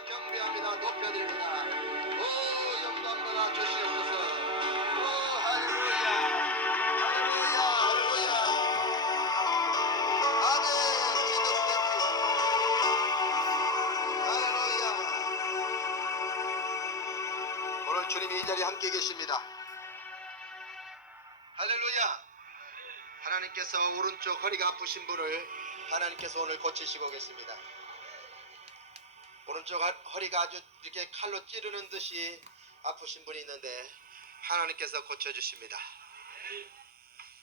경배합니다. 높여드립니다. 오 영광받아 주시옵소서. 오 할렐루야 할렐루야 할렐루야 아멘. 지저스 땡큐 할렐루야. 오늘 주님이 이 자리에 함께 계십니다. 할렐루야. 하나님께서 오른쪽 허리가 아프신 분을 하나님께서 오늘 고치시고 계십니다. 오른쪽 허리가 아주 이렇게 칼로 찌르는 듯이 아프신 분이 있는데 하나님께서 고쳐주십니다.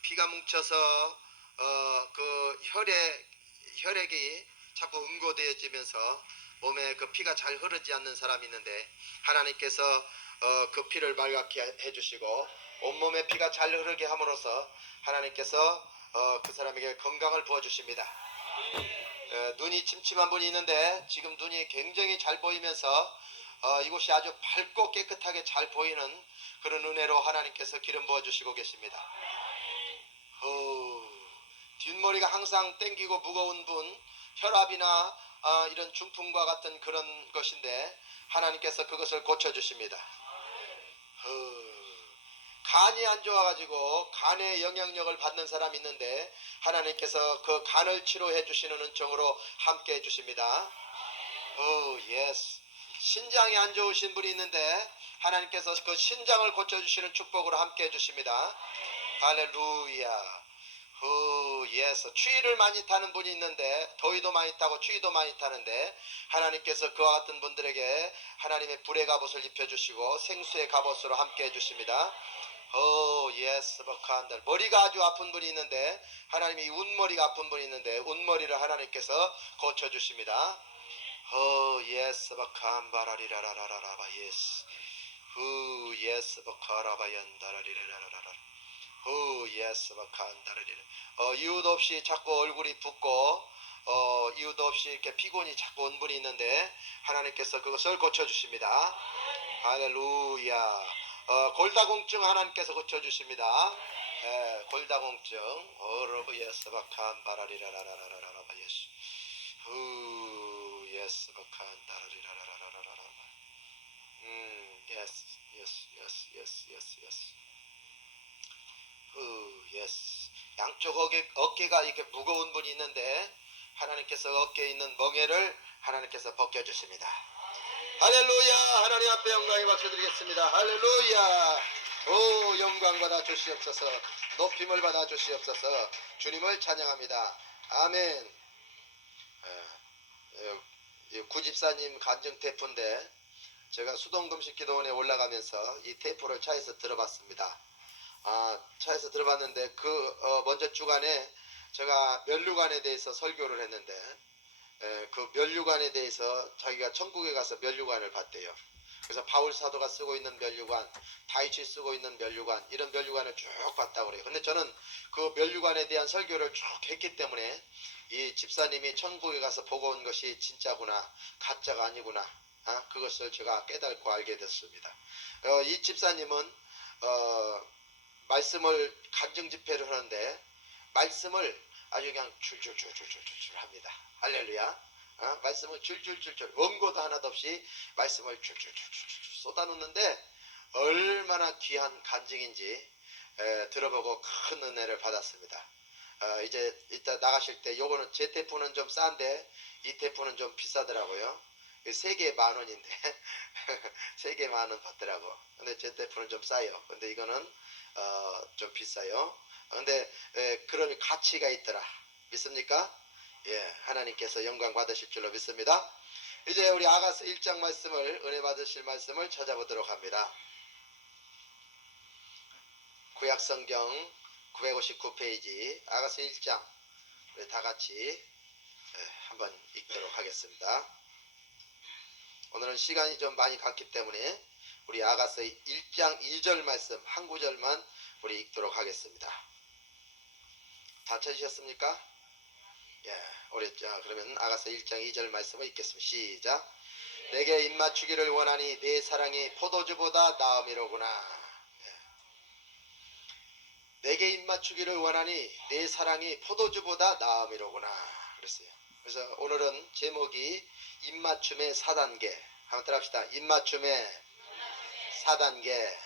피가 뭉쳐서 그 혈액이 자꾸 응고되어지면서 몸에 그 피가 잘 흐르지 않는 사람이 있는데 하나님께서 그 피를 맑게 해주시고 온몸에 피가 잘 흐르게 함으로써 하나님께서 그 사람에게 건강을 부어주십니다. 눈이 침침한 분이 있는데 지금 눈이 굉장히 잘 보이면서 이곳이 아주 밝고 깨끗하게 잘 보이는 그런 은혜로 하나님께서 기름 부어주시고 계십니다. 뒷머리가 항상 땡기고 무거운 분, 혈압이나 이런 중풍과 같은 그런 것인데 하나님께서 그것을 고쳐주십니다. 간이 안 좋아가지고 간의 영향력을 받는 사람이 있는데 하나님께서 그 간을 치료해 주시는 은총으로 함께 해주십니다. 예스. 신장이 안 좋으신 분이 있는데 하나님께서 그 신장을 고쳐주시는 축복으로 함께 해주십니다. 할렐루야. 예스. 추위를 많이 타는 분이 있는데 더위도 많이 타고 추위도 많이 타는데 하나님께서 그와 같은 분들에게 하나님의 불의 갑옷을 입혀주시고 생수의 갑옷으로 함께 해주십니다. 예스. 머리가 아주 아픈 분이 있는데 하나님이 운머리가 아픈 분이 있는데 운머리를 하나님께서 고쳐주십니다. 예스. 바카람바라리라라라라바 예스. 예스. 바카라바얀다라리라라라라 예스. 바칸다라리라. 이유도 없이 자꾸 얼굴이 붓고 이유도 없이 이렇게 피곤이 자꾸 온 분이 있는데 하나님께서 그것을 고쳐주십니다. 할렐루야. 골다공증 하나님께서 고쳐주십니다. 골다공증. 예스. 바칸바라리라라라라라바 예스. 예스. 바칸다라리라라라라라라 예스. 예스. 예스. 예스. 예스. 예스. 예스. 양쪽 어깨가 이렇게 무거운 분이 있는데 하나님께서 어깨에 있는 멍에를 하나님께서 벗겨주십니다. 할렐루야. 하나님 앞에 영광의 박수 드리겠습니다. 할렐루야. 영광 받아 주시옵소서. 높임을 받아 주시옵소서. 주님을 찬양합니다. 아멘. 구집사님 간증 테이프인데 제가 수동금식 기도원에 올라가면서 이 테이프를 차에서 들어봤습니다. 차에서 들어봤는데 먼저 주간에 제가 면류관에 대해서 설교를 했는데 그 면류관에 대해서 자기가 천국에 가서 면류관을 봤대요. 그래서 바울 사도가 쓰고 있는 면류관, 다윗이 쓰고 있는 면류관, 이런 면류관을 쭉 봤다고 그래요. 근데 저는 그 면류관에 대한 설교를 쭉 했기 때문에 이 집사님이 천국에 가서 보고 온 것이 진짜구나, 가짜가 아니구나, 그것을 제가 깨닫고 알게 됐습니다. 이 집사님은 말씀을 간증 집회를 하는데 말씀을 아주 그냥 줄줄줄줄줄줄 합니다. 할렐루야. 말씀을 줄줄줄줄 원고도 하나도 없이 말씀을 줄줄줄줄줄 쏟아놓는데 얼마나 귀한 간증인지 들어보고 큰 은혜를 받았습니다. 이제 이따 나가실 때 요거는 제 테이프는 좀 싼데 이 테이프는 좀 비싸더라고요. 3개에 10,000원인데 3개에 10,000원 받더라고. 근데 제 테이프는 좀 싸요. 근데 이거는 좀 비싸요. 근데 그런 가치가 있더라. 믿습니까? 예, 하나님께서 영광 받으실 줄로 믿습니다. 이제 우리 아가서 1장 말씀을, 은혜 받으실 말씀을 찾아보도록 합니다. 구약성경 959페이지 아가서 1장 우리 다같이 한번 읽도록 하겠습니다. 오늘은 시간이 좀 많이 갔기 때문에 우리 아가서 1장 1절 말씀 한 구절만 우리 읽도록 하겠습니다. 다 찾으셨습니까? 예, 우리 그러면 아가서 1장 2절 말씀을 읽겠습니다. 시작. 내게 입맞추기를 원하니 내 사랑이 포도주보다 나음이로구나. 예. 내게 입맞추기를 원하니 내 사랑이 포도주보다 나음이로구나 그랬어요. 그래서 오늘은 제목이 입맞춤의 4단계. 한번 따라합시다. 입맞춤의 4단계.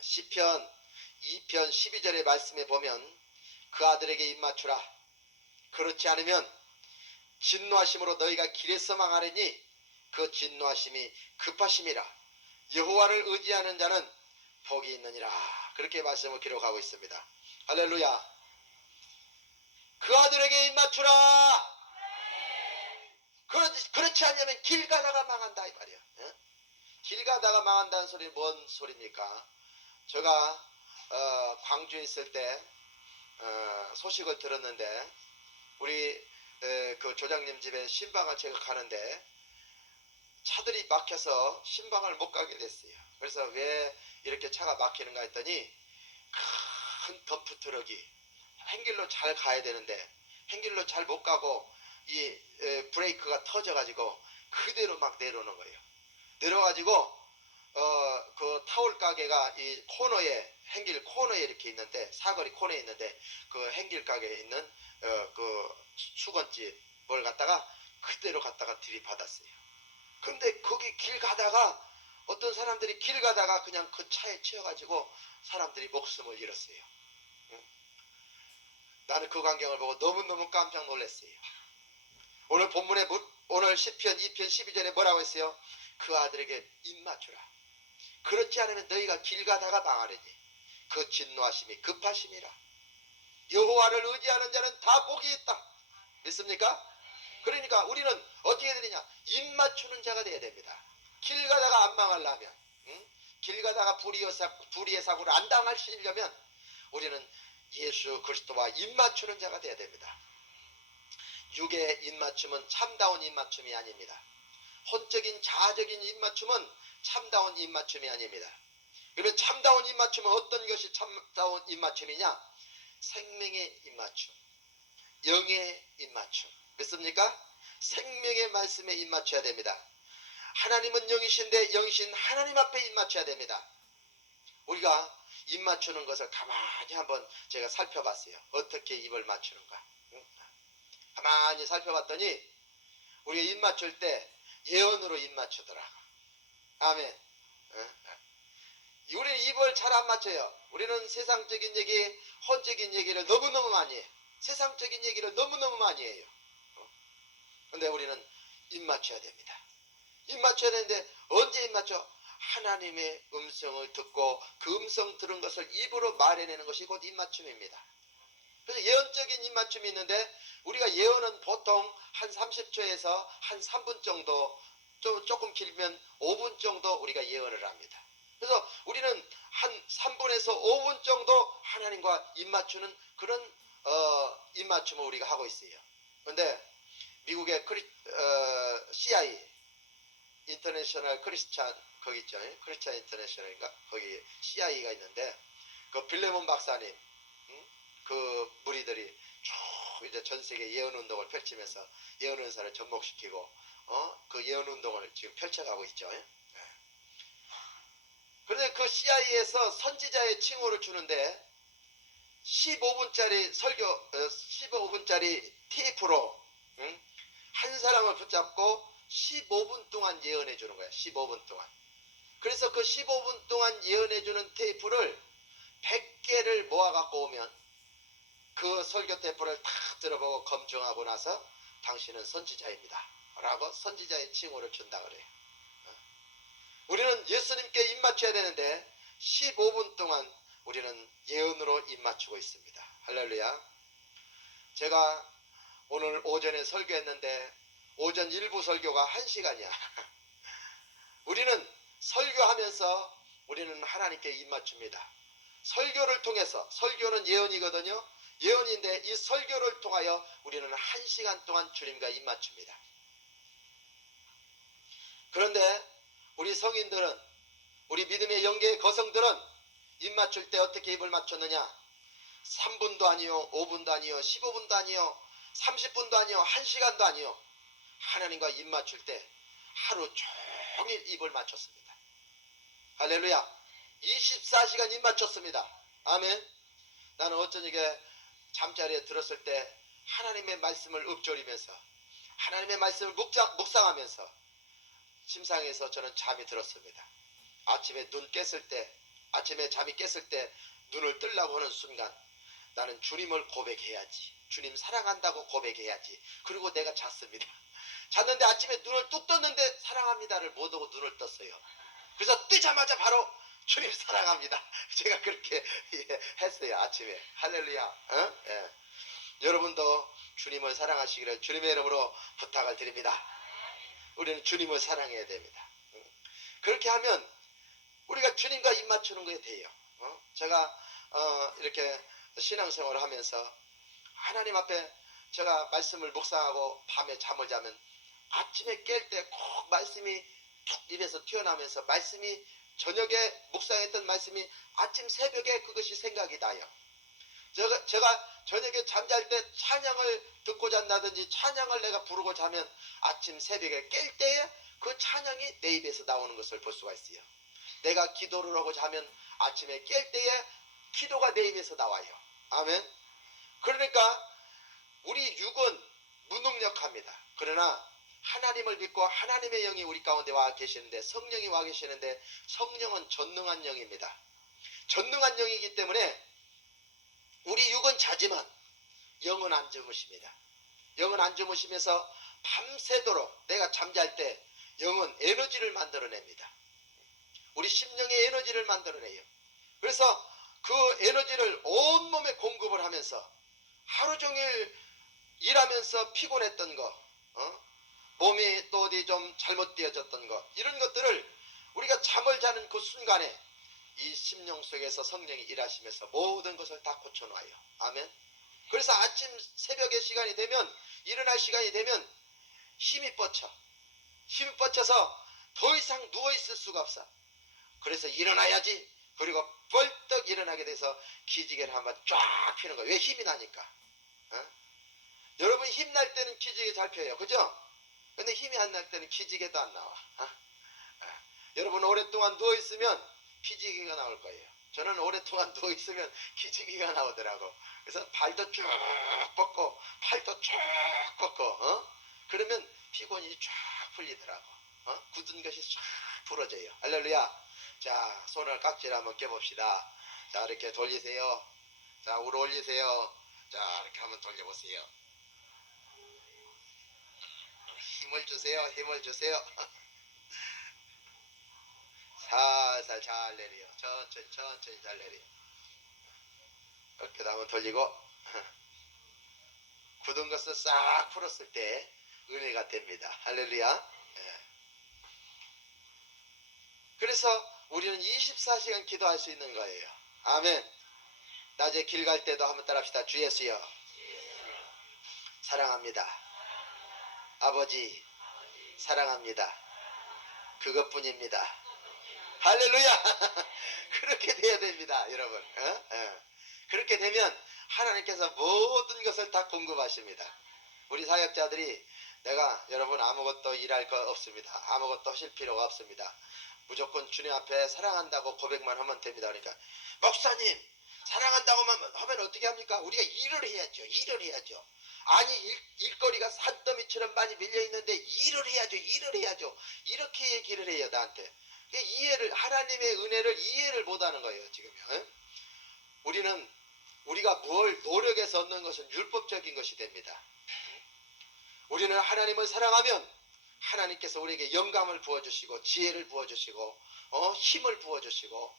시편 2편 12절의 말씀에 보면 그 아들에게 입맞추라. 그렇지 않으면 진노하심으로 너희가 길에서 망하리니 그 진노하심이 급하심이라. 여호와를 의지하는 자는 복이 있느니라. 그렇게 말씀을 기록하고 있습니다. 할렐루야. 그 아들에게 입맞추라. 그렇지 않으면 길 가다가 망한다 이 말이야. 길 가다가 망한다는 소리는 뭔 소리입니까? 제가 광주에 있을 때 소식을 들었는데 우리 그 조장님 집에 신방을 제가 가는데 차들이 막혀서 신방을 못 가게 됐어요. 그래서 왜 이렇게 차가 막히는가 했더니 큰 덤프 트럭이 횡길로 잘 가야 되는데 횡길로 잘 못 가고 이 브레이크가 터져가지고 그대로 막 내려오는 거예요. 내려가지고 그 타올 가게가 이 코너에 횡길 코너에 이렇게 있는데 사거리 코너에 있는데 그 횡길 가게에 있는 그 수건집을 갖다가 그대로 갖다가 들이받았어요. 근데 거기 길 가다가 어떤 사람들이 길 가다가 그냥 그 차에 치여가지고 사람들이 목숨을 잃었어요. 나는 그 광경을 보고 너무너무 깜짝 놀랐어요. 오늘 본문에 오늘 시편 2편 12절에 뭐라고 했어요? 그 아들에게 입맞추라. 그렇지 않으면 너희가 길 가다가 망하리니 그 진노하심이 급하심이라. 여호와를 의지하는 자는 다 복이 있다. 믿습니까? 그러니까 우리는 어떻게 되느냐? 입맞추는 자가 되어야 됩니다. 길 가다가 안 망하려면, 길 가다가 불의의 사고를 안 당하시려면 우리는 예수 그리스도와 입맞추는 자가 되어야 됩니다. 육의 입맞춤은 참다운 입맞춤이 아닙니다. 혼적인 자아적인 입맞춤은 참다운 입맞춤이 아닙니다. 그러면 참다운 입맞춤은 어떤 것이 참다운 입맞춤이냐? 생명의 입맞춤, 영의 입맞춤. 믿습니까? 생명의 말씀에 입맞춰야 됩니다. 하나님은 영이신데 영이신 하나님 앞에 입맞춰야 됩니다. 우리가 입 맞추는 것을 가만히 한번 제가 살펴봤어요. 어떻게 입을 맞추는가. 가만히 살펴봤더니 우리가 입 맞출 때 예언으로 입 맞추더라. 아멘. 우리는 입을 잘 안 맞춰요. 우리는 세상적인 얘기, 혼적인 얘기를 너무너무 많이 해요. 세상적인 얘기를 너무너무 많이 해요. 근데 우리는 입 맞춰야 됩니다. 입 맞춰야 되는데 언제 입 맞춰? 하나님의 음성을 듣고 그 음성 들은 것을 입으로 말해내는 것이 곧 입맞춤입니다. 그래서 예언적인 입맞춤이 있는데 우리가 예언은 보통 한 30초에서 한 3분 정도, 조금 길면 5분 정도 우리가 예언을 합니다. 그래서 우리는 한 3분에서 5분 정도 하나님과 입맞추는 그런 입맞춤을 우리가 하고 있어요. 그런데 미국의 CI 인터내셔널 크리스찬 거기 있죠. 크리스찬 인터내셔널인가? 거기 CI가 있는데 그 빌레몬 박사님 그 무리들이 쭉 이제 전 세계 예언 운동을 펼치면서 예언 은사를 접목시키고 그 예언 운동을 지금 펼쳐가고 있죠. 그런데 그 CI에서 선지자의 칭호를 주는데 15분짜리 설교, 15분짜리 테이프로 한 사람을 붙잡고 15분 동안 예언해 주는 거야. 15분 동안. 그래서 그 15분 동안 예언해 주는 테이프를 100개를 모아 갖고 오면 그 설교 테이프를 탁 들어보고 검증하고 나서 당신은 선지자입니다 라고 선지자의 칭호를 준다 그래요. 우리는 예수님께 입맞춰야 되는데 15분 동안 우리는 예언으로 입맞추고 있습니다. 할렐루야. 제가 오늘 오전에 설교했는데 오전 일부 설교가 1시간이야. 우리는 설교하면서 우리는 하나님께 입맞춥니다. 설교를 통해서, 설교는 예언이거든요. 예언인데 이 설교를 통하여 우리는 1시간 동안 주님과 입맞춥니다. 그런데 우리 성인들은, 우리 믿음의 영계의 거성들은 입맞출 때 어떻게 입을 맞췄느냐? 3분도 아니요, 5분도 아니요, 15분도 아니요, 30분도 아니요, 1시간도 아니요. 하나님과 입 맞출 때 하루 종일 입을 맞췄습니다. 할렐루야. 24시간 입 맞췄습니다. 아멘. 나는 어쩐 이게 잠자리에 들었을 때 하나님의 말씀을 읊조리면서 하나님의 말씀을 묵상하면서 침상에서 저는 잠이 들었습니다. 아침에 아침에 잠이 깼을 때 눈을 뜨려고 하는 순간 나는 주님을 고백해야지, 주님 사랑한다고 고백해야지. 그리고 내가 잤습니다. 잤는데 아침에 눈을 뚝 떴는데 사랑합니다를 못하고 눈을 떴어요. 그래서 뜨자마자 바로 주님 사랑합니다. 제가 그렇게 했어요. 아침에. 할렐루야. 어? 예. 여러분도 주님을 사랑하시기를 주님의 이름으로 부탁을 드립니다. 우리는 주님을 사랑해야 됩니다. 그렇게 하면 우리가 주님과 입 맞추는 게 돼요. 제가 이렇게 신앙생활을 하면서 하나님 앞에 제가 말씀을 묵상하고 밤에 잠을 자면 아침에 깰 때 꼭 말씀이 툭 입에서 튀어나오면서 말씀이 저녁에 묵상했던 말씀이 아침 새벽에 그것이 생각이 나요. 제가 저녁에 잠잘 때 찬양을 듣고 잔다든지 찬양을 내가 부르고 자면 아침 새벽에 깰 때에 그 찬양이 내 입에서 나오는 것을 볼 수가 있어요. 내가 기도를 하고 자면 아침에 깰 때에 기도가 내 입에서 나와요. 아멘. 그러니까 우리 육은 무능력합니다. 그러나 하나님을 믿고 하나님의 영이 우리 가운데 와 계시는데, 성령이 와 계시는데, 성령은 전능한 영입니다. 전능한 영이기 때문에 우리 육은 자지만 영은 안 주무십니다. 영은 안 주무시면서 밤새도록 내가 잠잘 때 영은 에너지를 만들어냅니다. 우리 심령의 에너지를 만들어내요. 그래서 그 에너지를 온몸에 공급을 하면서 하루 종일 일하면서 피곤했던 거, 몸이 또 어디 좀 잘못되어졌던 것, 이런 것들을 우리가 잠을 자는 그 순간에 이 심령 속에서 성령이 일하시면서 모든 것을 다 고쳐놔요. 아멘. 그래서 아침 새벽의 시간이 되면, 일어날 시간이 되면 힘이 뻗쳐서 더 이상 누워있을 수가 없어. 그래서 일어나야지. 그리고 벌떡 일어나게 돼서 기지개를 한번 쫙 펴는 거예요. 왜? 힘이 나니까. 여러분 힘날 때는 기지개 잘 펴요. 그죠? 근데 힘이 안 날 때는 기지개도 안 나와. 여러분 오랫동안 누워있으면 기지개가 나올 거예요. 저는 오랫동안 누워있으면 기지개가 나오더라고. 그래서 발도 쭉 뻗고 팔도 쭉 뻗고 그러면 피곤이 쫙 풀리더라고. 굳은 것이 쫙 풀어져요. 할렐루야. 자, 손을 깍지를 한번 껴봅시다. 자, 이렇게 돌리세요. 자, 우로 올리세요. 자, 이렇게 한번 돌려보세요. 힘을 주세요. 살살 잘 내려요. 천천히 잘 내려요. 어깨도 한번 돌리고 굳은 것을 싹 풀었을 때 은혜가 됩니다. 할렐루야. 예. 그래서 우리는 24시간 기도할 수 있는 거예요. 아멘. 낮에 길 갈 때도 한번 따라합시다. 주 예수여, 사랑합니다. 아버지, 사랑합니다. 그것뿐입니다. 할렐루야. 그렇게 돼야 됩니다, 여러분. 그렇게 되면 하나님께서 모든 것을 다 공급하십니다. 우리 사역자들이 내가 여러분 아무것도 일할 거 없습니다. 아무것도 하실 필요가 없습니다. 무조건 주님 앞에 사랑한다고 고백만 하면 됩니다. 그러니까 목사님 사랑한다고만 하면 어떻게 합니까? 우리가 일을 해야죠. 아니 일거리가 산더미처럼 많이 밀려있는데 일을 해야죠. 이렇게 얘기를 해요, 나한테. 하나님의 은혜를 이해를 못하는 거예요, 지금요. 우리가 뭘 노력해서 얻는 것은 율법적인 것이 됩니다. 우리는 하나님을 사랑하면 하나님께서 우리에게 영감을 부어주시고 지혜를 부어주시고 힘을 부어주시고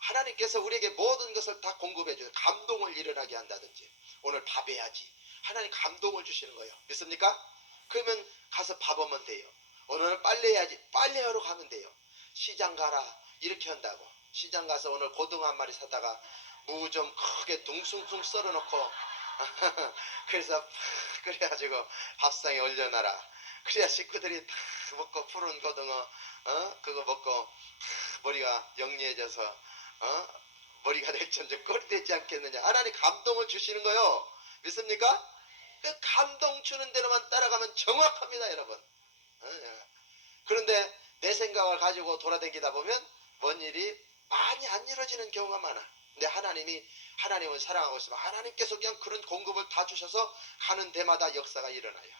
하나님께서 우리에게 모든 것을 다 공급해 줘요. 감동을 일어나게 한다든지, 오늘 밥 해야지, 하나님 감동을 주시는 거예요. 믿습니까? 그러면 가서 밥 하면 돼요. 오늘은 빨래해야지, 빨래하러 가면 돼요. 시장 가라, 이렇게 한다고. 시장 가서 오늘 고등어 한 마리 사다가 무 좀 크게 둥숭숭 썰어놓고 그래서 그래가지고 밥상에 올려놔라. 그래야 식구들이 다 먹고 푸른 고등어 그거 먹고 머리가 영리해져서 머리가 될지언정 꼴이 되지 않겠느냐. 하나님 감동을 주시는 거요. 믿습니까? 그 감동 주는 대로만 따라가면 정확합니다, 여러분. 그런데 내 생각을 가지고 돌아다니다 보면 뭔 일이 많이 안 이루어지는 경우가 많아. 근데 하나님을 사랑하고 있으면 하나님께서 그냥 그런 공급을 다 주셔서 가는 데마다 역사가 일어나요.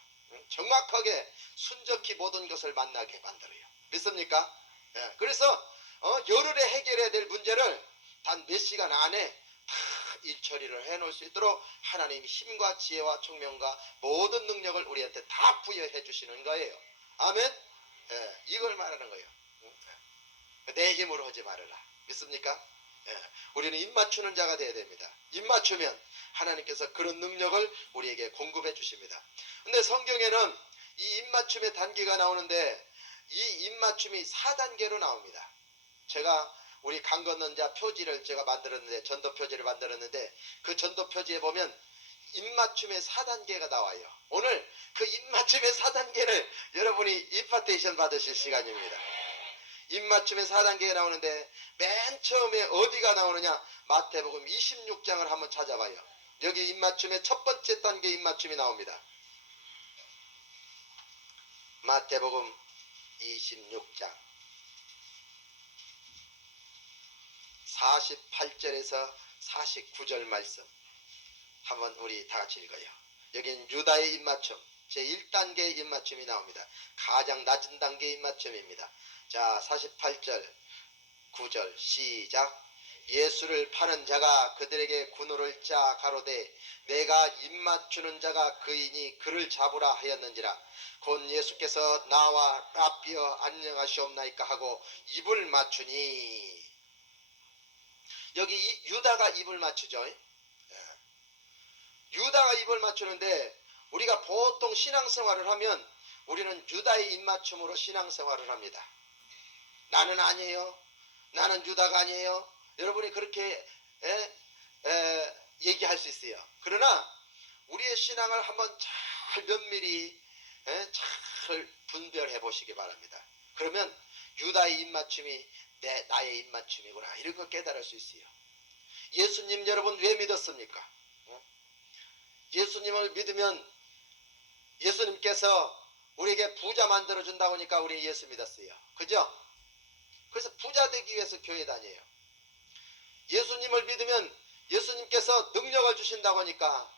정확하게 순적히 모든 것을 만나게 만들어요. 믿습니까? 예, 그래서 열흘에 해결해야 될 문제를 단 몇 시간 안에 다 일처리를 해놓을 수 있도록 하나님이 힘과 지혜와 총명과 모든 능력을 우리한테 다 부여해 주시는 거예요. 아멘. 예, 이걸 말하는 거예요. 내 힘으로 하지 말아라. 믿습니까? 예, 우리는 입 맞추는 자가 되어야 됩니다. 입 맞추면 하나님께서 그런 능력을 우리에게 공급해 주십니다. 근데 성경에는 이 입 맞춤의 단계가 나오는데 이 입 맞춤이 4단계로 나옵니다. 제가 우리 강 건넌 자 표지를 제가 만들었는데, 전도 표지를 만들었는데, 그 전도 표지에 보면 입맞춤의 4단계가 나와요. 오늘 그 입맞춤의 4단계를 여러분이 임파테이션 받으실 시간입니다. 입맞춤의 4단계가 나오는데 맨 처음에 어디가 나오느냐? 마태복음 26장을 한번 찾아봐요. 여기 입맞춤의 첫 번째 단계 입맞춤이 나옵니다. 마태복음 26장 48절에서 49절 말씀 한번 우리 다 같이 읽어요. 여기는 유다의 입맞춤 제1단계의 입맞춤이 나옵니다. 가장 낮은 단계의 입맞춤입니다. 자, 48절 9절 시작. 예수를 파는 자가 그들에게 군호를 짜 가로되 내가 입맞추는 자가 그이니 그를 잡으라 하였는지라. 곧 예수께서 나와 라삐어 안녕하시옵나이까 하고 입을 맞추니. 여기 유다가 입을 맞추죠. 유다가 입을 맞추는데 우리가 보통 신앙생활을 하면 우리는 유다의 입맞춤으로 신앙생활을 합니다. 나는 아니에요. 나는 유다가 아니에요. 여러분이 그렇게 얘기할 수 있어요. 그러나 우리의 신앙을 한번 잘 면밀히 잘 분별해 보시기 바랍니다. 그러면 유다의 입맞춤이 나의 입맞춤이구나 이렇게 깨달을 수 있어요. 예수님 여러분 왜 믿었습니까? 예수님을 믿으면 예수님께서 우리에게 부자 만들어준다고 하니까 우리 예수 믿었어요. 그죠? 그래서 부자 되기 위해서 교회 다녀요. 예수님을 믿으면 예수님께서 능력을 주신다고 하니까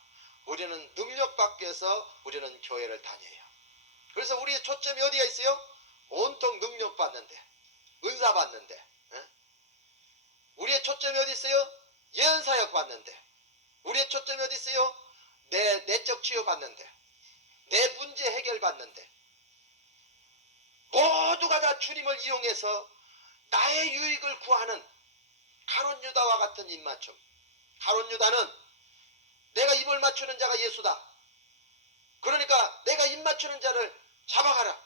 우리는 능력 받기 위해서 우리는 교회를 다녀요. 그래서 우리의 초점이 어디가 있어요? 온통 능력 받는데, 은사 받는데. 우리의 초점이 어디 있어요? 예언사역 받는데. 우리의 초점이 어디 있어요? 내 내적 치유 받는데, 내 문제 해결 받는데. 모두가 다 주님을 이용해서 나의 유익을 구하는 가룟 유다와 같은 입맞춤. 가룟 유다는 내가 입을 맞추는 자가 예수다. 그러니까 내가 입 맞추는 자를 잡아가라.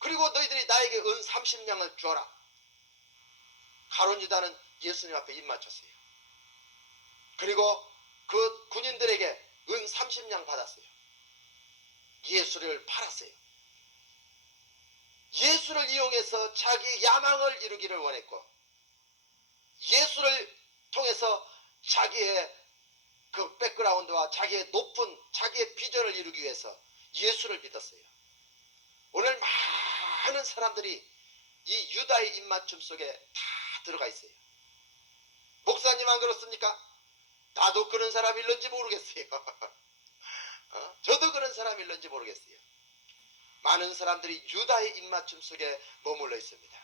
그리고 너희들이 나에게 은 30냥을 주어라. 가룟 유다는 예수님 앞에 입 맞췄어요. 그리고 그 군인들에게 은 30냥 받았어요. 예수를 팔았어요. 예수를 이용해서 자기 야망을 이루기를 원했고, 예수를 통해서 자기의 그 백그라운드와 자기의 높은 자기의 비전을 이루기 위해서 예수를 믿었어요. 오늘 많은 사람들이 이 유다의 입맞춤 속에 다 들어가 있어요. 목사님 안 그렇습니까? 나도 그런 사람이 있는지 모르겠어요. 저도 그런 사람이 있는지 모르겠어요. 많은 사람들이 유다의 입맞춤 속에 머물러 있습니다.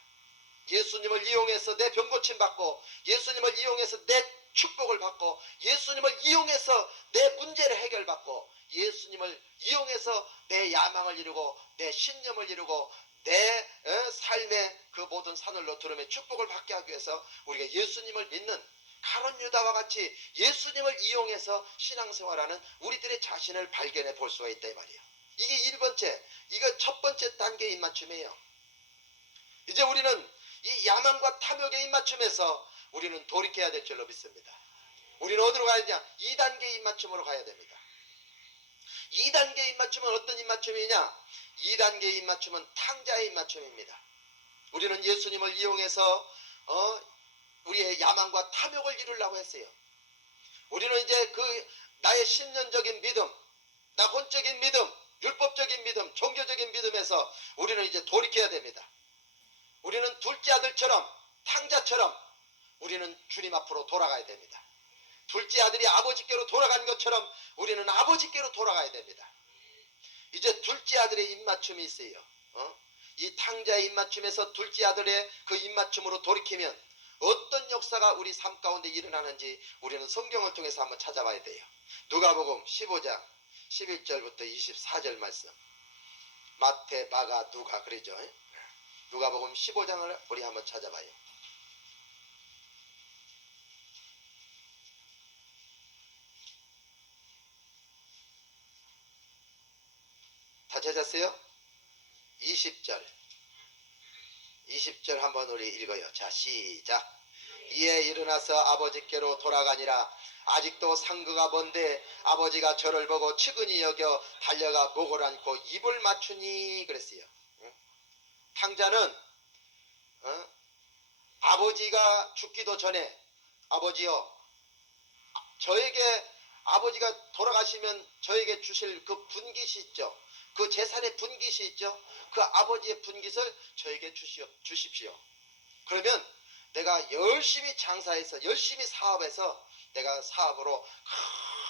예수님을 이용해서 내 병 고침 받고, 예수님을 이용해서 내 축복을 받고, 예수님을 이용해서 내 문제를 해결받고, 예수님을 이용해서 내 야망을 이루고 내 신념을 이루고 내 삶의 그 모든 산을로 두름의 축복을 받게 하기 위해서 우리가 예수님을 믿는 가룟 유다와 같이 예수님을 이용해서 신앙생활하는 우리들의 자신을 발견해 볼 수가 있다 이 말이에요. 이게 1번째, 이거 첫 번째 단계의 입맞춤이에요. 이제 우리는 이 야망과 탐욕의 입맞춤에서 우리는 돌이켜야 될 줄로 믿습니다. 우리는 어디로 가야 되냐? 2단계 입맞춤으로 가야 됩니다. 2단계 입맞춤은 어떤 입맞춤이냐? 2단계 입맞춤은 탕자의 입맞춤입니다. 우리는 예수님을 이용해서 우리의 야망과 탐욕을 이루려고 했어요. 우리는 이제 그 나의 신념적인 믿음, 나 본적인 믿음, 율법적인 믿음, 종교적인 믿음에서 우리는 이제 돌이켜야 됩니다. 우리는 둘째 아들처럼 탕자처럼 우리는 주님 앞으로 돌아가야 됩니다. 둘째 아들이 아버지께로 돌아간 것처럼 우리는 아버지께로 돌아가야 됩니다. 이제 둘째 아들의 입맞춤이 있어요. 이 탕자의 입맞춤에서 둘째 아들의 그 입맞춤으로 돌이키면 어떤 역사가 우리 삶 가운데 일어나는지 우리는 성경을 통해서 한번 찾아봐야 돼요. 누가복음 15장 11절부터 24절 말씀. 마태, 마가, 누가 그러죠. 누가복음 15장을 우리 한번 찾아봐요. 다 찾았어요? 20절 한번 우리 읽어요. 자, 시작. 이에 일어나서 아버지께로 돌아가니라. 아직도 상거가 먼데 아버지가 저를 보고 측은히 여겨 달려가 목을 안고 입을 맞추니 그랬어요. 탕자는 아버지가 죽기도 전에 아버지여, 저에게 아버지가 돌아가시면 저에게 주실 그 분깃이 있죠. 그 재산의 분깃이 있죠. 그 아버지의 분깃을 저에게 주십시오. 그러면 내가 열심히 장사해서 열심히 사업해서 내가 사업으로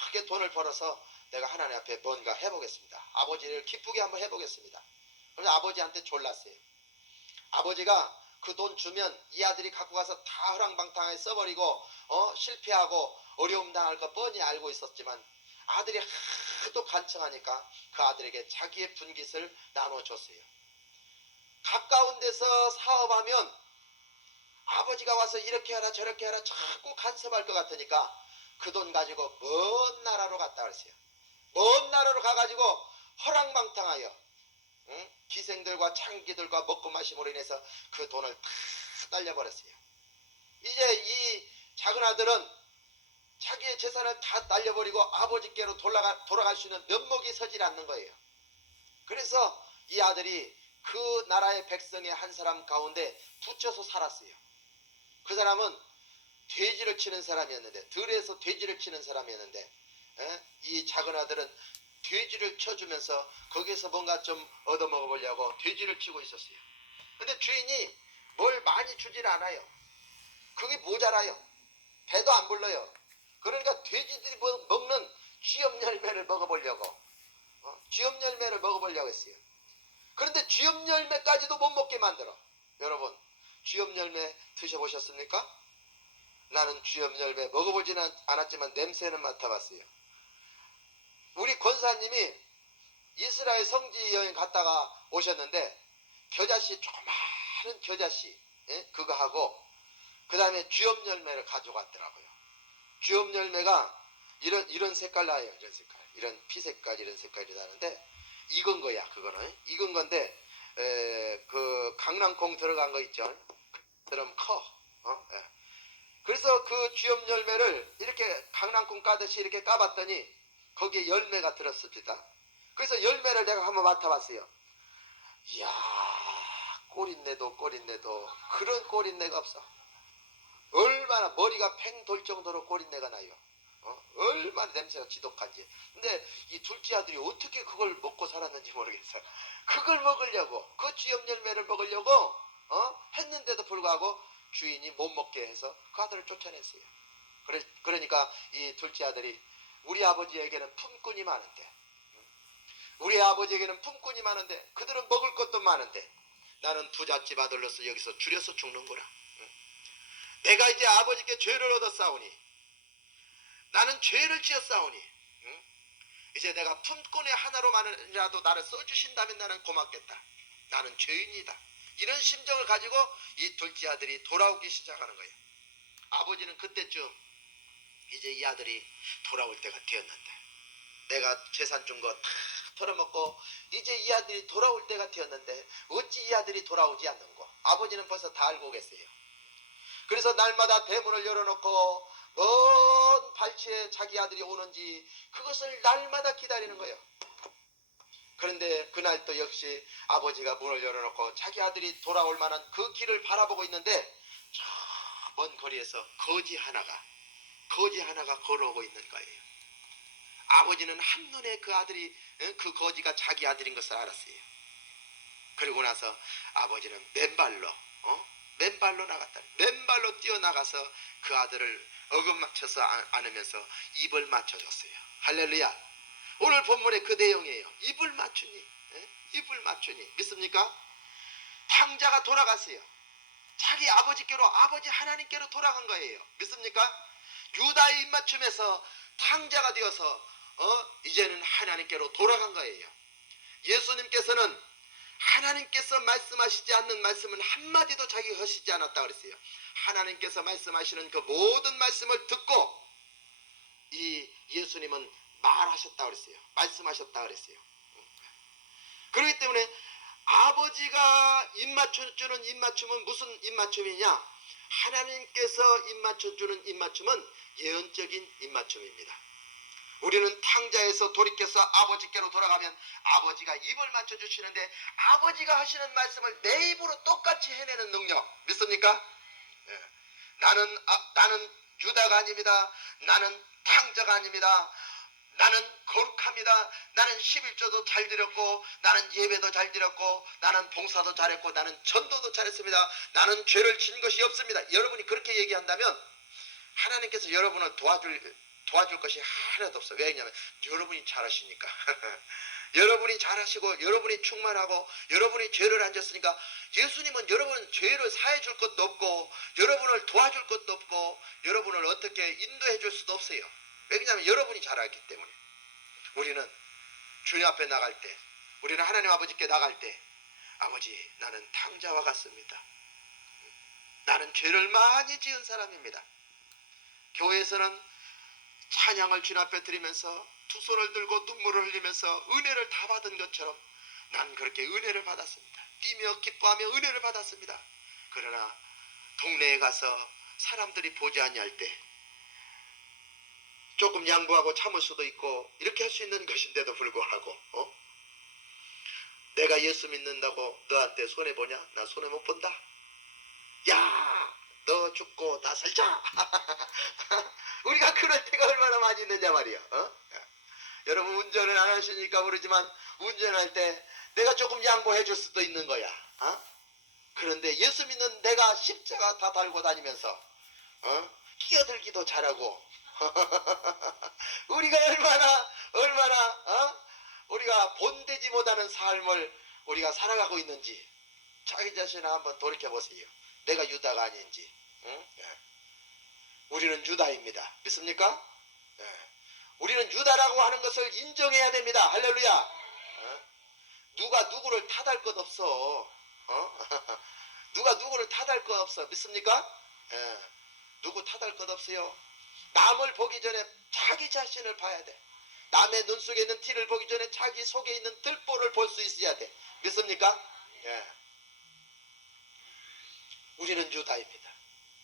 크게 돈을 벌어서 내가 하나님 앞에 뭔가 해보겠습니다. 아버지를 기쁘게 한번 해보겠습니다. 그래서 아버지한테 졸랐어요. 아버지가 그 돈 주면 이 아들이 갖고 가서 다 허랑방탕하게 써버리고 실패하고 어려움 당할 거 뻔히 알고 있었지만 아들이 하도 간청하니까 그 아들에게 자기의 분깃을 나눠줬어요. 가까운 데서 사업하면 아버지가 와서 이렇게 하라 저렇게 하라 자꾸 간섭할 것 같으니까 그 돈 가지고 먼 나라로 갔다 그랬어요. 먼 나라로 가가지고 허랑방탕하여 기생들과 창기들과 먹고 마심으로 인해서 그 돈을 다 날려버렸어요. 이제 이 작은 아들은 자기의 재산을 다 날려버리고 아버지께로 돌아갈 수 있는 면목이 서질 않는 거예요. 그래서 이 아들이 그 나라의 백성의 한 사람 가운데 붙여서 살았어요. 그 사람은 돼지를 치는 사람이었는데, 들에서 돼지를 치는 사람이었는데, 이 작은 아들은 돼지를 쳐주면서 거기에서 뭔가 좀 얻어먹어보려고 돼지를 치고 있었어요. 근데 주인이 뭘 많이 주질 않아요. 그게 모자라요. 배도 안 불러요. 그러니까 돼지들이 먹는 쥐염 열매를 먹어보려고 쥐염 열매를 먹어보려고 했어요. 그런데 쥐염 열매까지도 못 먹게 만들어. 여러분, 쥐염 열매 드셔보셨습니까? 나는 쥐염 열매 먹어보지는 않았지만 냄새는 맡아봤어요. 우리 권사님이 이스라엘 성지 여행 갔다가 오셨는데 겨자씨, 조그마한 겨자씨 그거 하고 그 다음에 쥐염 열매를 가져갔더라고요. 쥐염 열매가 이런 색깔 나요. 이런 색깔, 이런 피색깔, 이런 색깔이 나는데 익은 거야. 그거는 익은 건데 그 강낭콩 들어간 거 있죠. 그럼 커. 그래서 그 쥐염 열매를 이렇게 강낭콩 까듯이 이렇게 까봤더니 거기에 열매가 들었습니다. 그래서 열매를 내가 한번 맡아봤어요. 이야, 꼬린내도 그런 꼬린내가 없어. 얼마나 머리가 팽 돌 정도로 꼬린내가 나요. 얼마나 냄새가 지독한지. 근데 이 둘째 아들이 어떻게 그걸 먹고 살았는지 모르겠어요. 그걸 먹으려고, 그 쥐염 열매를 먹으려고 했는데도 불구하고 주인이 못 먹게 해서 그 아들을 쫓아냈어요. 그러니까 이 둘째 아들이 우리 아버지에게는 품꾼이 많은데, 우리 아버지에게는 품꾼이 많은데 그들은 먹을 것도 많은데 나는 부잣집 아들로서 여기서 줄여서 죽는구나. 내가 이제 아버지께 죄를 얻었사오니, 나는 죄를 지었사오니 이제 내가 품꾼의 하나로만이라도 나를 써주신다면 나는 고맙겠다. 나는 죄인이다. 이런 심정을 가지고 이 둘째 아들이 돌아오기 시작하는 거예요. 아버지는 그때쯤 이제 이 아들이 돌아올 때가 되었는데, 내가 재산 준 거 다 털어먹고 이제 이 아들이 돌아올 때가 되었는데 어찌 이 아들이 돌아오지 않는고. 아버지는 벌써 다 알고 계세요. 그래서 날마다 대문을 열어놓고 먼 발치에 자기 아들이 오는지 그것을 날마다 기다리는 거예요. 그런데 그날 또 역시 아버지가 문을 열어놓고 자기 아들이 돌아올 만한 그 길을 바라보고 있는데 저 먼 거리에서 거지 하나가 걸어오고 있는 거예요. 아버지는 한눈에 그 아들이, 그 거지가 자기 아들인 것을 알았어요. 그리고 나서 아버지는 맨발로 맨발로 나갔다. 맨발로 뛰어나가서 그 아들을 어긋맞춰서 안으면서 입을 맞춰줬어요. 할렐루야. 오늘 본문의 그 내용이에요. 입을 맞추니, 입을 맞추니. 믿습니까? 탕자가 돌아갔어요. 자기 아버지께로, 아버지 하나님께로 돌아간 거예요. 믿습니까? 유다의 입맞춤에서 탕자가 되어서 이제는 하나님께로 돌아간 거예요. 예수님께서는 하나님께서 말씀하시지 않는 말씀은 한마디도 자기가 하시지 않았다 그랬어요. 하나님께서 말씀하시는 그 모든 말씀을 듣고 이 예수님은 말하셨다 그랬어요. 말씀하셨다 그랬어요. 그렇기 때문에 아버지가 입맞춰주는 입맞춤은 무슨 입맞춤이냐? 하나님께서 입맞춰주는 입맞춤은 예언적인 입맞춤입니다. 우리는 탕자에서 돌이켜서 아버지께로 돌아가면 아버지가 입을 맞춰주시는데 아버지가 하시는 말씀을 내 입으로 똑같이 해내는 능력 믿습니까? 네. 나는 유다가 아닙니다. 나는 탕자가 아닙니다. 나는 거룩합니다. 나는 11조도 잘 드렸고 나는 예배도 잘 드렸고 나는 봉사도 잘했고 나는 전도도 잘했습니다. 나는 죄를 지은 것이 없습니다. 여러분이 그렇게 얘기한다면 하나님께서 여러분을 도와줄 것이 하나도 없어요. 왜냐하면 여러분이 잘하시니까. 여러분이 잘하시고 여러분이 충만하고 여러분이 죄를 안 졌으니까 예수님은 여러분 죄를 사해 줄 것도 없고 여러분을 도와줄 것도 없고 여러분을 어떻게 인도해 줄 수도 없어요. 왜냐하면 여러분이 잘하기 때문에. 우리는 주님 앞에 나갈 때, 우리는 하나님 아버지께 나갈 때 아버지 나는 탕자와 같습니다. 나는 죄를 많이 지은 사람입니다. 교회에서는 찬양을 주님 앞에 드리면서 두 손을 들고 눈물을 흘리면서 은혜를 다 받은 것처럼 난 그렇게 은혜를 받았습니다. 뛰며 기뻐하며 은혜를 받았습니다. 그러나 동네에 가서 사람들이 보지 아니할 때 조금 양보하고 참을 수도 있고 이렇게 할 수 있는 것인데도 불구하고 내가 예수 믿는다고 너한테 손해보냐? 나 손해 못 본다. 야, 너 죽고 나 살자. 우리가 그럴 때가 얼마나 많이 있느냐 말이야. 여러분 운전을 안 하시니까 모르지만 운전할 때 내가 조금 양보해 줄 수도 있는 거야. 그런데 예수 믿는 내가 십자가 다 달고 다니면서 끼어들기도 잘하고 우리가 얼마나 우리가 본되지 못하는 삶을 우리가 살아가고 있는지 자기 자신을 한번 돌이켜 보세요. 내가 유다가 아닌지. 우리는 유다입니다. 믿습니까? 우리는 유다라고 하는 것을 인정해야 됩니다. 할렐루야. 누가 누구를 탓할 것 없어. 누가 누구를 탓할 것 없어. 믿습니까? 누구 탓할 것 없어요. 남을 보기 전에 자기 자신을 봐야 돼. 남의 눈 속에 있는 티를 보기 전에 자기 속에 있는 들보를 볼 수 있어야 돼. 믿습니까? 우리는 유다입니다.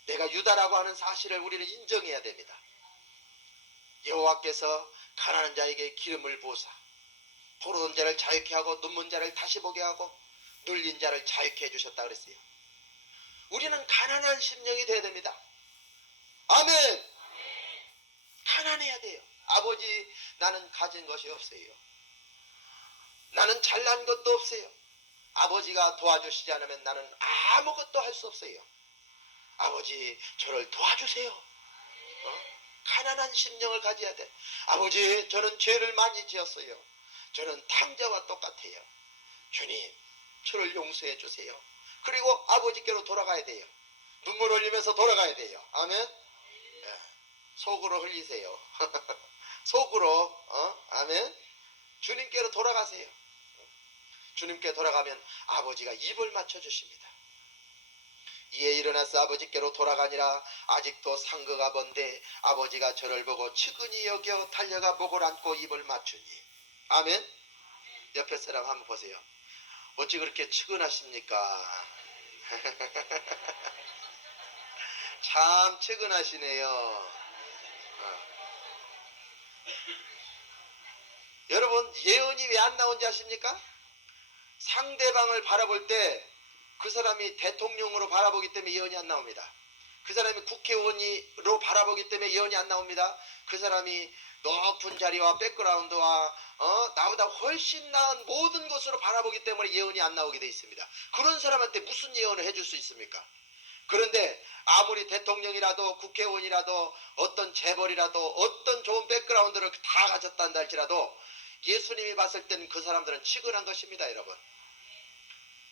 내가 유다라고 하는 사실을 우리는 인정해야 됩니다. 여호와께서 가난한 자에게 기름을 부으사 포로된 자를 자유케 하고 눈먼 자를 다시 보게 하고 눌린 자를 자유케 해주셨다 그랬어요. 우리는 가난한 심령이 돼야 됩니다. 아멘. 가난해야 돼요. 아버지 나는 가진 것이 없어요. 나는 잘난 것도 없어요. 아버지가 도와주시지 않으면 나는 아무것도 할 수 없어요. 아버지 저를 도와주세요. 가난한 심령을 가져야 돼. 아버지 저는 죄를 많이 지었어요. 저는 탕자와 똑같아요. 주님 저를 용서해 주세요. 그리고 아버지께로 돌아가야 돼요. 눈물 흘리면서 돌아가야 돼요. 아멘. 속으로 흘리세요. 속으로 아멘. 주님께로 돌아가세요. 주님께 돌아가면 아버지가 입을 맞춰주십니다. 이에 일어나서 아버지께로 돌아가니라. 아직도 상거가 먼데 아버지가 저를 보고 측은히 여겨 달려가 목을 안고 입을 맞추니. 아멘. 옆에 사람 한번 보세요. 어찌 그렇게 측은하십니까? 참 측은하시네요. 여러분 예언이 왜 안 나온지 아십니까? 상대방을 바라볼 때 그 사람이 대통령으로 바라보기 때문에 예언이 안 나옵니다. 그 사람이 국회의원으로 바라보기 때문에 예언이 안 나옵니다. 그 사람이 높은 자리와 백그라운드와 나보다 훨씬 나은 모든 것으로 바라보기 때문에 예언이 안 나오게 돼 있습니다. 그런 사람한테 무슨 예언을 해줄 수 있습니까? 그런데 아무리 대통령이라도 국회의원이라도 어떤 재벌이라도 어떤 좋은 백그라운드를 다 가졌단다 할지라도 예수님이 봤을 때는 그 사람들은 치근한 것입니다, 여러분.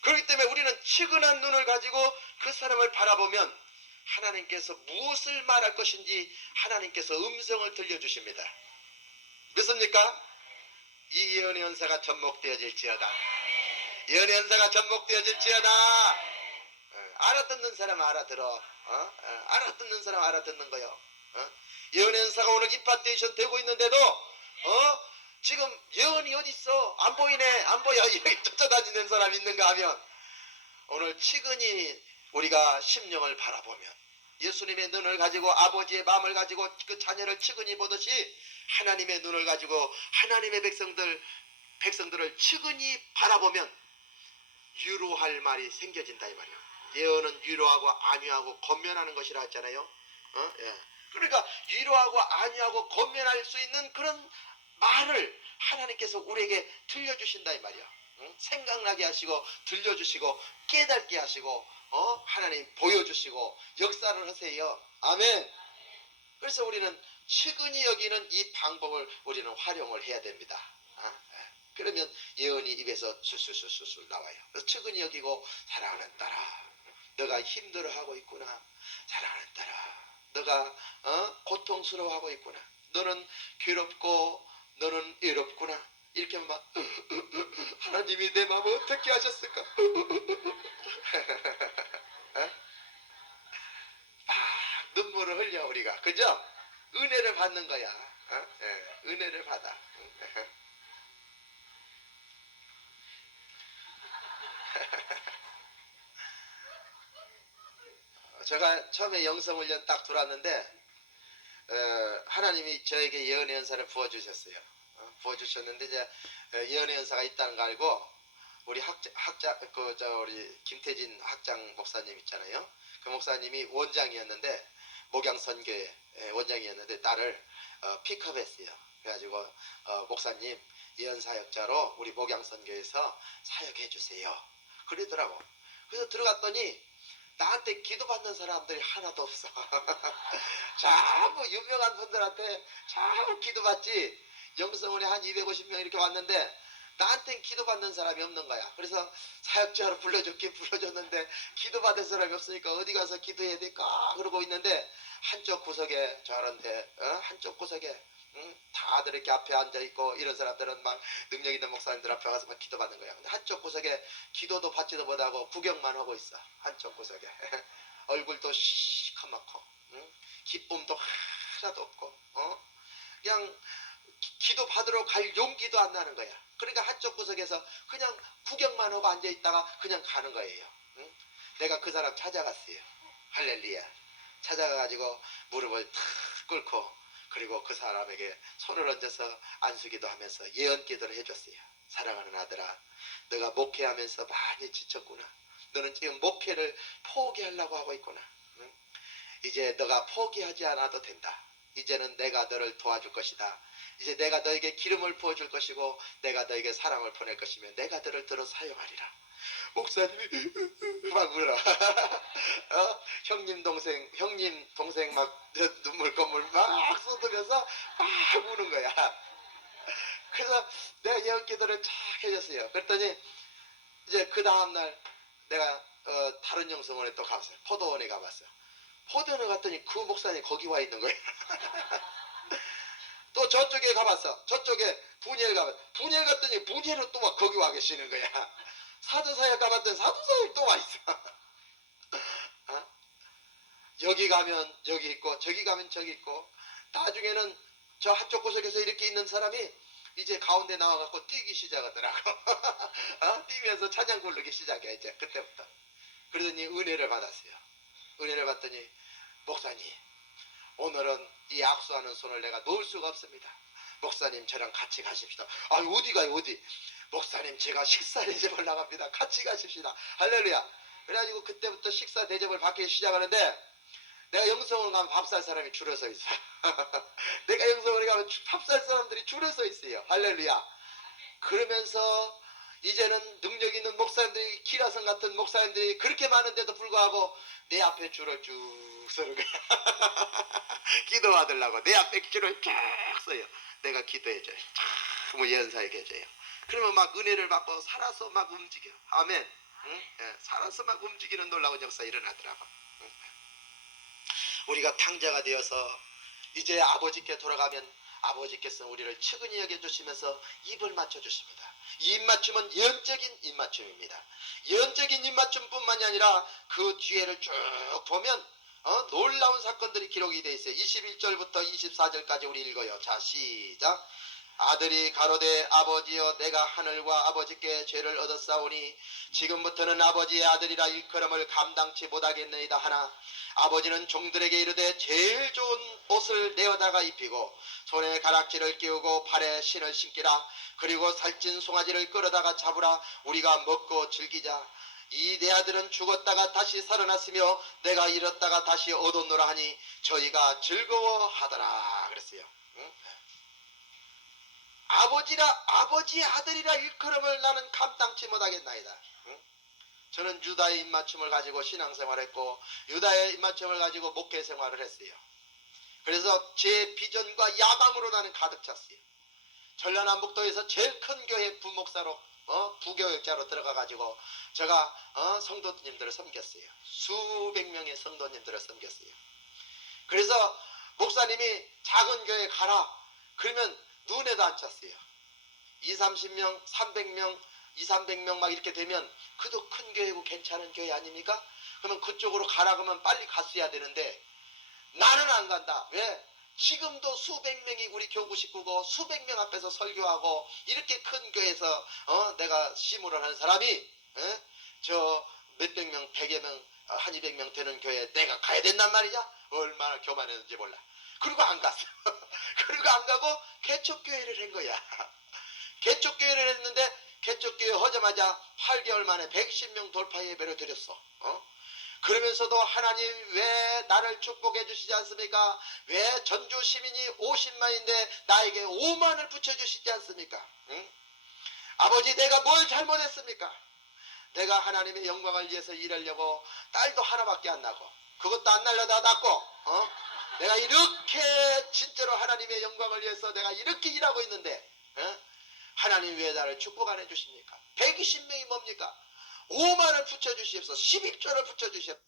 그렇기 때문에 우리는 치근한 눈을 가지고 그 사람을 바라보면 하나님께서 무엇을 말할 것인지 하나님께서 음성을 들려주십니다. 믿습니까? 이 예언의 연사가 접목되어질지어다. 예언의 연사가 접목되어질지어다. 알아듣는 사람 알아들어. 알아듣는 사람 알아듣는 거요. 예언의 연사가 오늘 임파테이션 되고 있는데도 지금 예언이 어디 있어? 안 보이네. 안 보여. 이렇게 쫓아다니는 사람 있는가 하면 오늘 치근히 우리가 심령을 바라보면 예수님의 눈을 가지고 아버지의 마음을 가지고 그 자녀를 치근히 보듯이 하나님의 눈을 가지고 하나님의 백성들을 치근히 바라보면 위로할 말이 생겨진다 이 말이에요. 예언은 위로하고 안위하고 권면하는 것이라 했잖아요. 예. 그러니까 위로하고 안위하고 권면할 수 있는 그런 말을 하나님께서 우리에게 들려주신다 이 말이야. 생각나게 하시고 들려주시고 깨닫게 하시고 하나님 보여주시고 역사를 하세요. 아멘. 그래서 우리는 치근히 여기는 이 방법을 우리는 활용을 해야 됩니다. 그러면 예언이 입에서 술술술술 나와요. 그래서 치근히 여기고 사랑하는 딸아, 너가 힘들어하고 있구나. 사랑하는 딸아, 너가 고통스러워하고 있구나. 너는 괴롭고 너는 외롭구나. 이렇게 막 하나님이 내 마음을 어떻게 하셨을까? 막 눈물을 흘려 우리가. 그죠? 은혜를 받는 거야. 은혜를 받아. 제가 처음에 영성훈련 딱 들어왔는데 하나님이 저에게 예언의 연사를 부어주셨어요. 부어주셨는데 이제 예언의 연사가 있다는 거 알고 우리 우리 김태진 학장 목사님 있잖아요. 그 목사님이 원장이었는데 목양선교회 원장이었는데 나를 픽업했어요. 그래가지고 목사님 예언사역자로 우리 목양선교회에서 사역해 주세요. 그러더라고. 그래서 들어갔더니 나한테 기도받는 사람들이 하나도 없어. 자꾸 유명한 분들한테 자꾸 기도받지. 영성원에 한 250명 이렇게 왔는데 나한텐 기도받는 사람이 없는 거야. 그래서 사역자로 불러줬긴 불러줬는데 기도받을 사람이 없으니까 어디 가서 기도해야 될까 그러고 있는데 한쪽 구석에 저런데 한쪽 구석에 다들 이렇게 앞에 앉아있고 이런 사람들은 막 능력 있는 목사님들 앞에 가서 막 기도받는 거야. 근데 한쪽 구석에 기도도 받지도 못하고 구경만 하고 있어. 한쪽 구석에 얼굴도 시커멓고 기쁨도 하나도 없고 그냥 기도 받으러 갈 용기도 안 나는 거야. 그러니까 한쪽 구석에서 그냥 구경만 하고 앉아있다가 그냥 가는 거예요. 내가 그 사람 찾아갔어요. 할렐루야. 찾아가가지고 무릎을 탁 꿇고 그리고 그 사람에게 손을 얹어서 안수기도 하면서 예언 기도를 해줬어요. 사랑하는 아들아, 너가 목회하면서 많이 지쳤구나. 너는 지금 목회를 포기하려고 하고 있구나. 이제 너가 포기하지 않아도 된다. 이제는 내가 너를 도와줄 것이다. 이제 내가 너에게 기름을 부어줄 것이고 내가 너에게 사랑을 보낼 것이며 내가 너를 들어 사용하리라. 목사님이 막 울어. 형님 동생 막 눈물 콧물 막 쏟으면서 막 우는 거야. 그래서 내가 예언 기도를 쫙 해줬어요. 그랬더니 이제 그 다음날 내가 다른 영성원에 또 가봤어요. 포도원에 가봤어요. 포도원에 갔더니 그 목사님이 거기 와 있는 거예요. 또 저쪽에 가봤어. 저쪽에 분이엘 가봤어. 분이엘 갔더니 분이엘은 또 막 거기 와 계시는 거야. 사도사역 가봤더니 사도사역 또 와 있어. 여기 가면 여기 있고 저기 가면 저기 있고 나중에는 저 한쪽 구석에서 이렇게 있는 사람이 이제 가운데 나와갖고 뛰기 시작하더라고. 뛰면서 찬양 부르기 시작해 이제 그때부터. 그러더니 은혜를 받았어요. 은혜를 받더니 목사님 오늘은 이 악수하는 손을 내가 놓을 수가 없습니다. 목사님 저랑 같이 가십시다. 아 어디 가요 어디? 목사님 제가 식사 대접을 나갑니다. 같이 가십시다. 할렐루야. 그래가지고 그때부터 식사 대접을 받기 시작하는데 내가 영성을 가면 밥 살 사람이 줄을 서 있어. 내가 영성을 가면 밥 살 사람들이 줄을 서 있어요. 할렐루야. 그러면서 이제는 능력 있는 목사님들이, 기라성 같은 목사님들이 그렇게 많은데도 불구하고 내 앞에 줄을 쭉 서는 거야. 기도하더라고 내 앞에 줄을 쭉 서요. 내가 기도해줘요. 참 연사하게 해줘요. 그러면 막 은혜를 받고 살아서 막 움직여. 아멘. 응? 예, 살아서 막 움직이는 놀라운 역사 일어나더라고. 응? 우리가 탕자가 되어서 이제 아버지께 돌아가면 아버지께서 우리를 측은히 여겨주시면서 입을 맞춰주십니다. 이 입맞춤은 영적인 입맞춤입니다. 영적인 입맞춤뿐만이 아니라 그 뒤에를 쭉 보면 놀라운 사건들이 기록이 되어 있어요. 21절부터 24절까지 우리 읽어요. 자, 시작. 아들이 가로되 아버지여 내가 하늘과 아버지께 죄를 얻었사오니 지금부터는 아버지의 아들이라 일컬음을 감당치 못하겠나이다 하나 아버지는 종들에게 이르되 제일 좋은 옷을 내어다가 입히고 손에 가락지를 끼우고 발에 신을 신기라 그리고 살찐 송아지를 끌어다가 잡으라 우리가 먹고 즐기자. 이 내 아들은 죽었다가 다시 살아났으며 내가 잃었다가 다시 얻었노라 하니 저희가 즐거워하더라 그랬어요. 응? 아버지의 아들이라 일컬음을 나는 감당치 못하겠나이다. 응? 저는 유다의 입맞춤을 가지고 신앙생활했고 유다의 입맞춤을 가지고 목회생활을 했어요. 그래서 제 비전과 야망으로 나는 가득 찼어요. 전라남북도에서 제일 큰 교회 부목사로 부교역자로 들어가가지고 제가 성도님들을 섬겼어요. 수백 명의 성도님들을 섬겼어요. 그래서 목사님이 작은 교회 가라 그러면 눈에도 안 찼어요. 20, 30명, 300명, 2, 300명 막 이렇게 되면 그도 큰 교회고 괜찮은 교회 아닙니까? 그러면 그쪽으로 가라 그러면 빨리 갔어야 되는데 나는 안 간다. 왜? 지금도 수백 명이 우리 교구 식구고 수백 명 앞에서 설교하고 이렇게 큰 교회에서 내가 심으를 하는 사람이 저 몇백 명, 100여 명, 한 200명 되는 교회에 내가 가야 된단 말이냐? 얼마나 교만했는지 몰라. 그리고 안 갔어. 그리고 안 가고 개척교회를 한 거야. 개척교회를 했는데 개척교회 하자마자 8개월 만에 110명 돌파 예배를 드렸어. 그러면서도 하나님 왜 나를 축복해 주시지 않습니까? 왜 전주 시민이 50만인데 나에게 5만을 붙여주시지 않습니까? 응? 아버지 내가 뭘 잘못했습니까? 내가 하나님의 영광을 위해서 일하려고 딸도 하나밖에 안 나고 그것도 안 날려다 낳고 내가 이렇게 진짜로 하나님의 영광을 위해서 내가 이렇게 일하고 있는데 하나님 왜 나를 축복 안 해주십니까? 120명이 뭡니까? 5만을 붙여주시옵소서 11조를 붙여주시옵소서